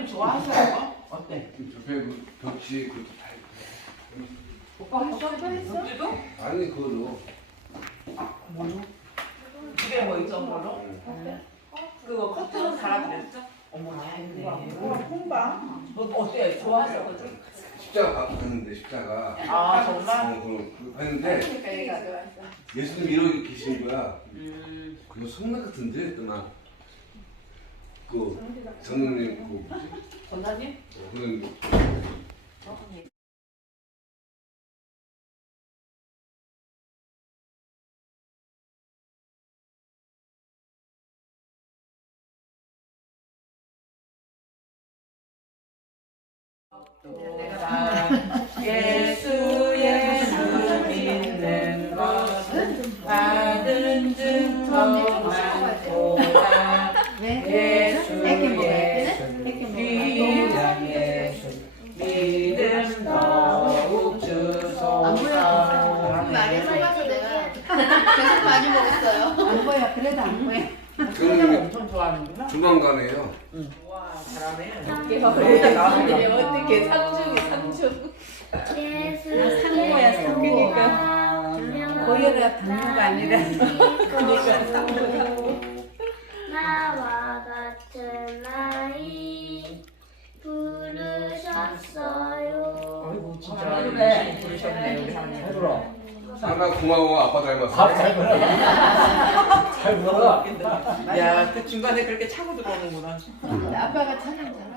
아버님 좋아하셔요? 어때? 그 옆에 그 벽지 그것도 다 오빠 했어? 했어? 아니 그거도 뭐요? 집에 뭐 있던 걸로? 응. 그거 커트는 달아드렸어? 어머 잘했네 홍방. 너 어때? 좋아하셔가지고? 십자가 봤는데 십자가 아 정말? 어, 그거 그거 했는데 그러니까 얘 가져왔어. 예수님 이러고 계신 거야 음 그거 성나 같은데 또 나 그 장로님 그? 어, 그런 어, 예. 예수의 수 믿는 것은 받은 증거 많도다 예 계속 많이 먹었어요. 안 보여. 그래도 안 보여. 사람 엄청 좋아하는구나 조만간에요 와 잘하네 어떻게 어떻게 상중이 상중. 상고야, 상고니까. 고혈압 당뇨가 아니라. 그러니까 나와 같은 아이 부르셨어요. 아이고 진짜 열심히 부르셨네 하나님 불어. 하나 고마워 아빠 닮았어 잘 불어. 잘 불어. 야그 중간에 그렇게 차고 들어오는구나 아빠가 찾았잖아.